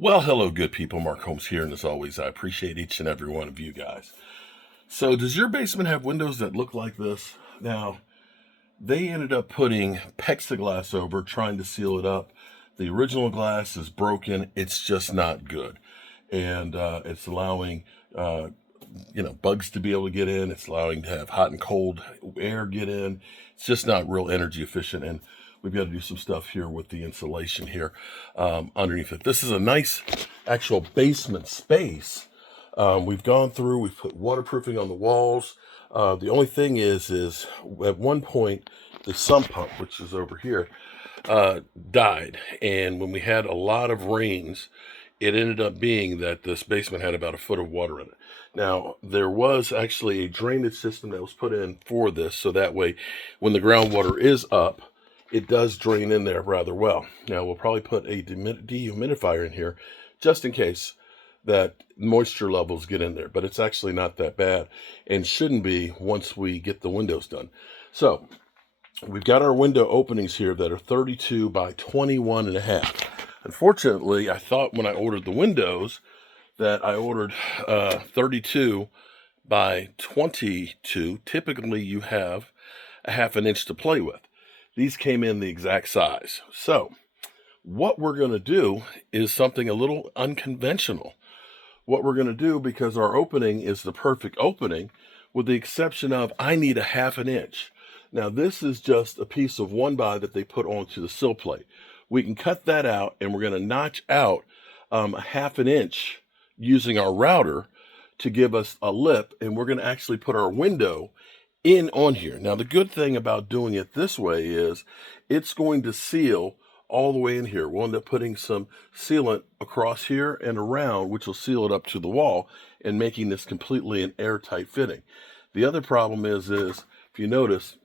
Well, hello, good people. Mark Holmes here, and as always, I appreciate each and every one of you guys. So, does your basement have windows that look like this? Now, they ended up putting plexiglass over, trying to seal it up. The original glass is broken. It's just not good, and it's allowing bugs to be able to get in. It's allowing to have hot and cold air get in. It's just not real energy efficient, and we've got to do some stuff here with the insulation here underneath it. This is a nice actual basement space. We've gone through, we've put waterproofing on the walls. The only thing is at one point, the sump pump, which is over here, died. And when we had a lot of rains, it ended up being that this basement had about a foot of water in it. Now, there was actually a drainage system that was put in for this, so that way, when the groundwater is up, it does drain in there rather well. Now, we'll probably put a dehumidifier in here, just in case that moisture levels get in there, but it's actually not that bad and shouldn't be once we get the windows done. So, we've got our window openings here that are 32 by 21 and a half. Unfortunately, I thought when I ordered the windows that I ordered 32 by 22. Typically, you have a half an inch to play with. These came in the exact size. So, what we're going to do is something a little unconventional. What we're going to do, because our opening is the perfect opening, with the exception of I need a half an inch. Now, this is just a piece of 1x that they put onto the sill plate. We can cut that out, and we're going to notch out a half an inch using our router to give us a lip, and we're going to actually put our window in on here. Now, the good thing about doing it this way is it's going to seal all the way in here. We'll end up putting some sealant across here and around, which will seal it up to the wall and making this completely an airtight fitting. The other problem is if you notice,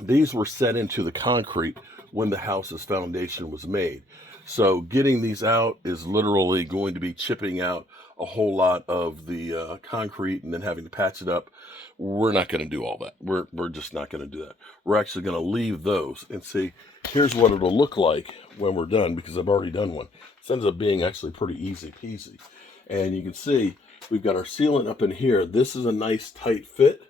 these were set into the concrete when the house's foundation was made. So getting these out is literally going to be chipping out a whole lot of the concrete and then having to patch it up. We're not going to do all that. We're just not going to do that. We're actually going to leave those and see, here's what it'll look like when we're done, because I've already done one. This ends up being actually pretty easy peasy. And you can see we've got our sealant up in here. This is a nice tight fit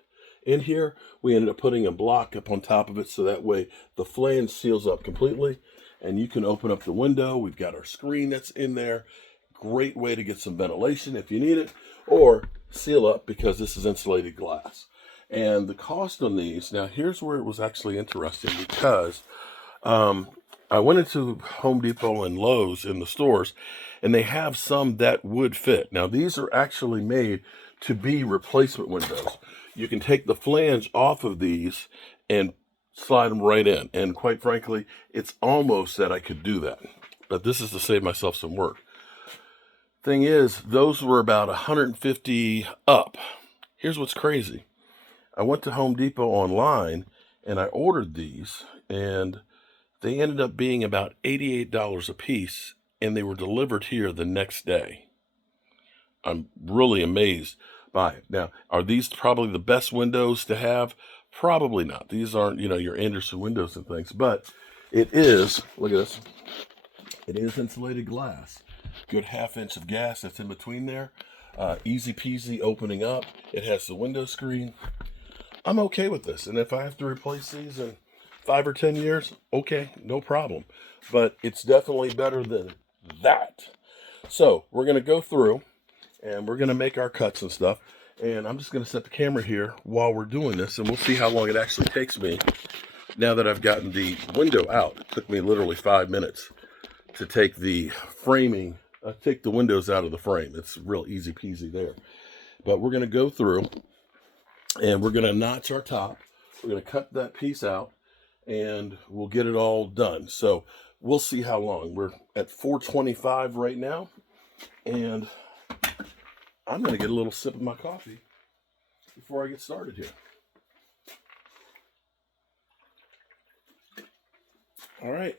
in here. We ended up putting a block up on top of it so that way the flange seals up completely and you can open up the window. We've got our screen that's in there. Great way to get some ventilation if you need it, or seal up because this is insulated glass. And the cost on these, now here's where it was actually interesting, because I went into Home Depot and Lowe's in the stores, and they have some that would fit. Now these are actually made to be replacement windows. You can take the flange off of these and slide them right in. And quite frankly, it's almost that I could do that. But this is to save myself some work. Thing is, those were about 150 up. Here's what's crazy. I went to Home Depot online and I ordered these, and they ended up being about $88 a piece, and they were delivered here the next day. I'm really amazed by it. Now, are these probably the best windows to have? Probably not. These aren't, your Anderson windows and things, but it is, look at this, it is insulated glass. Good half inch of gas that's in between there. Easy peasy opening up. It has the window screen. I'm okay with this. And if I have to replace these in 5 or 10 years, okay, no problem. But it's definitely better than that. So we're going to go through and we're going to make our cuts and stuff. And I'm just going to set the camera here while we're doing this, and we'll see how long it actually takes me now that I've gotten the window out. It took me literally 5 minutes to take the framing, take the windows out of the frame. It's real easy peasy there. But we're going to go through and we're going to notch our top. We're going to cut that piece out and we'll get it all done. So we'll see how long. We're at 425 right now, and I'm going to get a little sip of my coffee before I get started here. All right,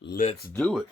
let's do it.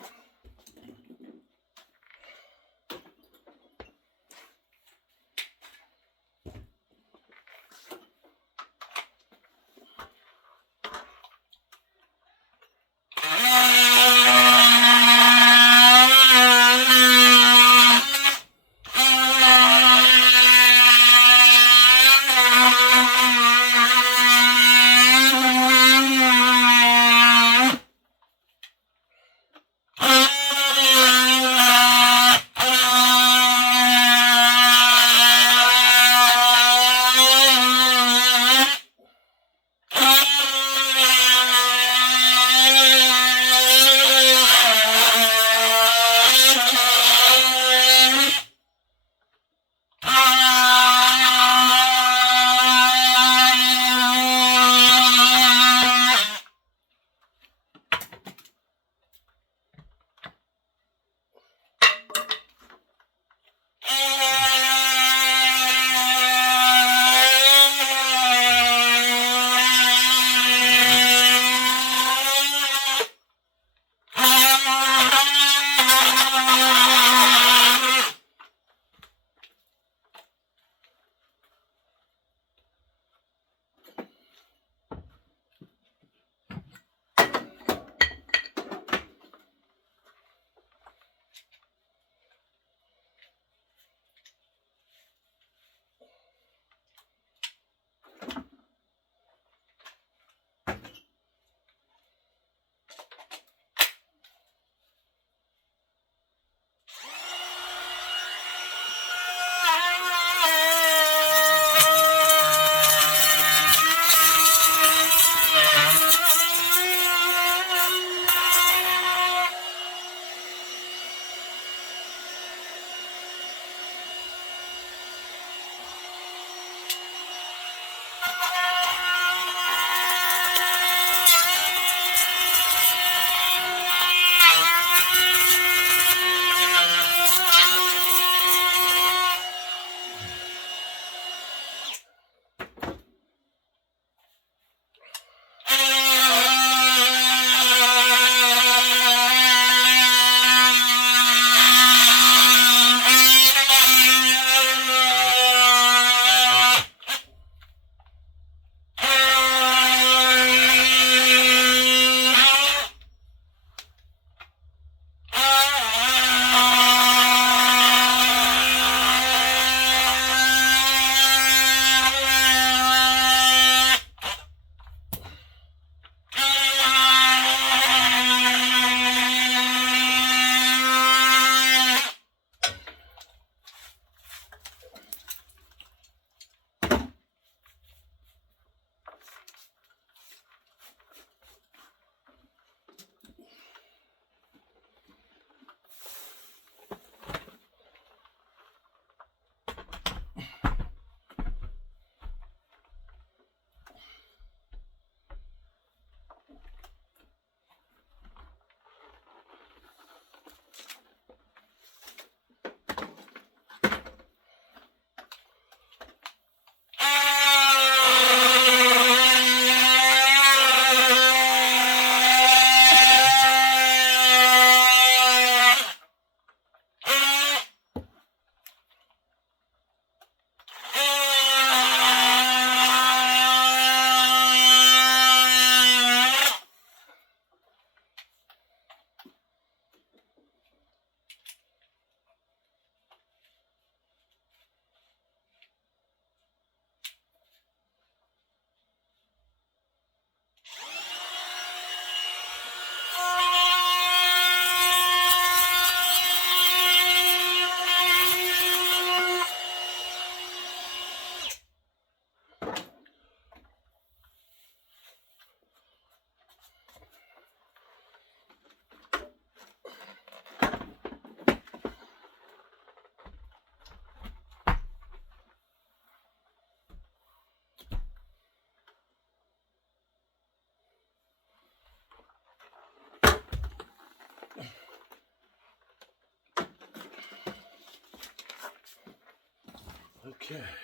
Okay.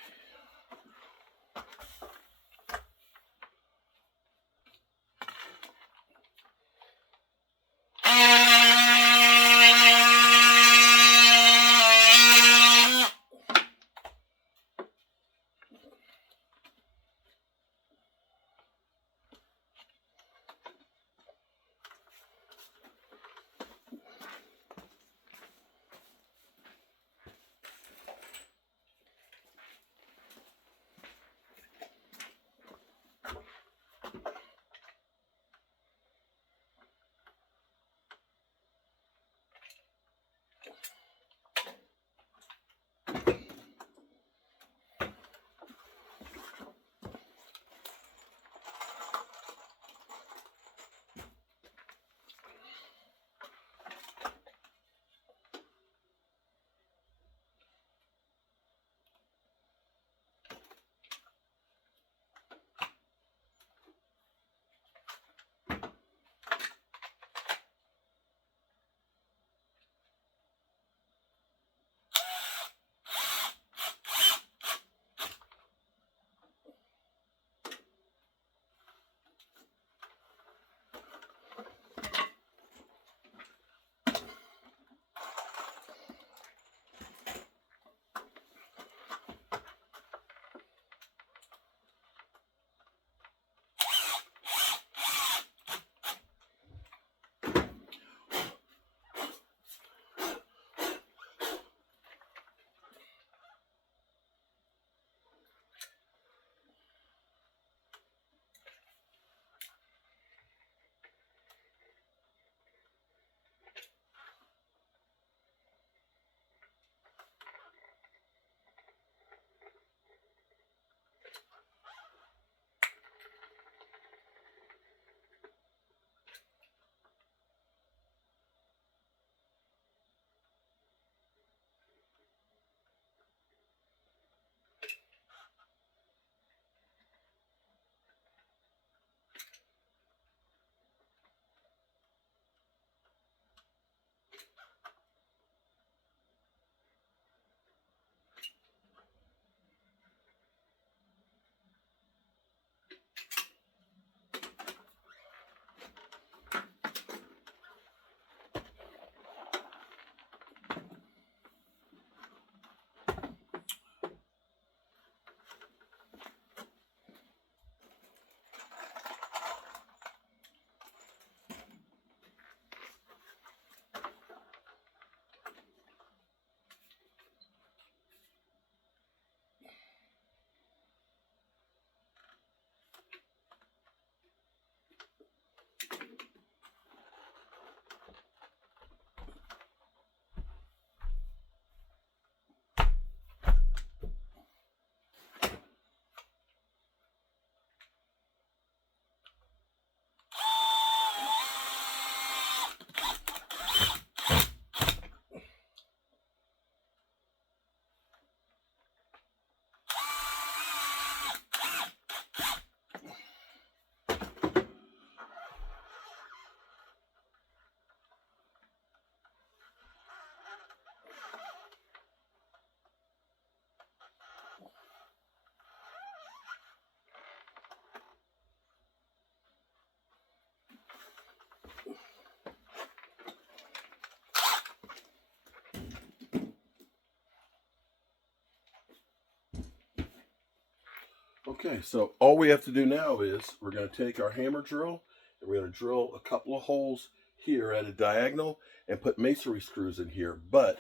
Okay, so all we have to do now is we're going to take our hammer drill and we're going to drill a couple of holes here at a diagonal and put masonry screws in here. But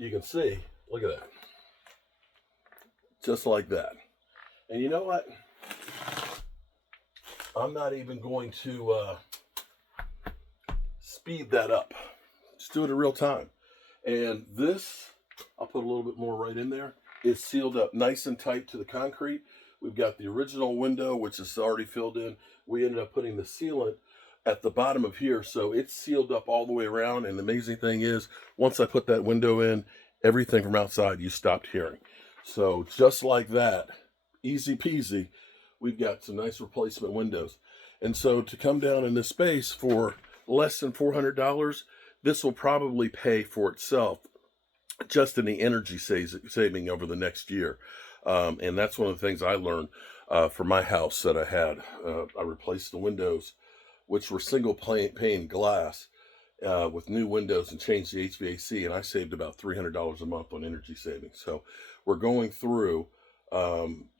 you can see, look at that, just like that. And you know what? I'm not even going to speed that up. Just do it in real time. And this, I'll put a little bit more right in there, is sealed up nice and tight to the concrete. We've got the original window, which is already filled in. We ended up putting the sealant at the bottom of here, so it's sealed up all the way around. And the amazing thing is, once I put that window in, everything from outside you stopped hearing. So just like that, easy peasy, we've got some nice replacement windows. And so to come down in this space for less than $400, this will probably pay for itself just in the energy saving over the next year. And that's one of the things I learned for my house that I had. I replaced the windows, which were single pane glass, with new windows, and changed the HVAC, and I saved about $300 a month on energy savings. So we're going through,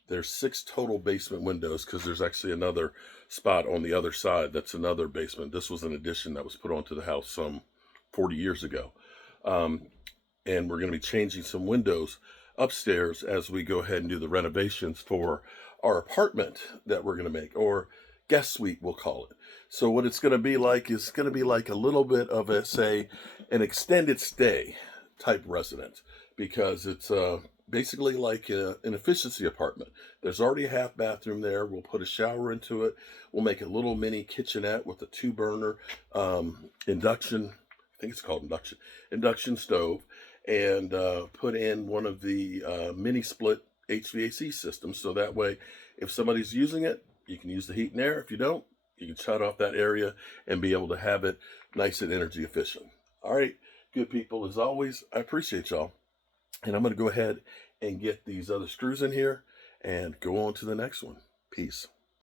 there's 6 total basement windows, because there's actually another spot on the other side that's another basement. This was an addition that was put onto the house some 40 years ago. And we're going to be changing some windows upstairs as we go ahead and do the renovations for our apartment that we're going to make, or guest suite, we'll call it. So what it's going to be like is going to be like a little bit of a, say, an extended stay type residence, because it's basically like an efficiency apartment. There's already a half bathroom there. We'll put a shower into it. We'll make a little mini kitchenette with a 2-burner induction, I think it's called induction stove, and put in one of the mini split HVAC systems, so that way if somebody's using it, you can use the heat and air. If you don't, you can shut off that area and be able to have it nice and energy efficient. All right, good people, as always, I appreciate y'all. And I'm going to go ahead and get these other screws in here and go on to the next one. Peace.